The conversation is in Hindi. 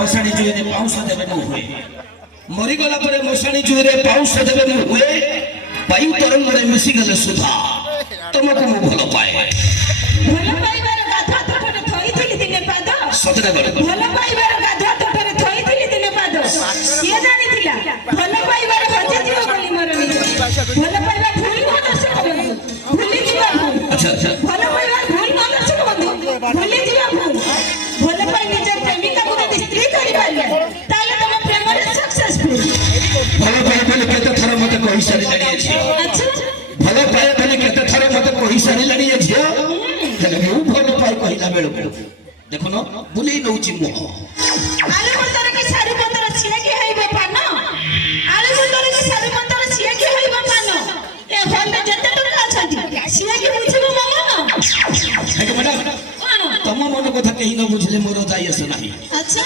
मशाणी जुईरे पाउस देबे न हुए मरी गला पर मशाणी जुईरे पाउस देबे न हुए वायु तरंग रे मिसी गले सुधा तुमको मु भलो पाए भलो पाइबार गाधा तोठरे थईथिली दिने पाद सतरे बले भलो पाइबार गाधा तोठरे थईथिली दिने पाद किए जानिथिला भलो पाइबार हजे जीव बोली मरनी भलो पाइबार भूल को दर्शक बंधु भूली जीवा अच्छा अच्छा भलो पाइबार भूल को दर्शक बंधु भूली जीवा भलो पाइ निज प्रेमिका को यदि स्त्री करि पाले ताले तम प्रेम रे सक्सेसफुल भलो पाए बले केते थर मते कहि सारी लड़ी अछि अच्छा भलो पाए बले केते थर मते कहि सारी लड़ी अछि तले मु भलो पाए कहिला बेलो देखो न बुली नउची मु आले मंदर के सारी मंदर छिया के हइबो पानो आले मंदर के सारी मंदर छिया के हइबो पानो ए होल में जते टका छथि छिया के बुझिबो मामा न है के मैडम तम मन कथा कहि न बुझले मोर जाई आसे नाही अच्छा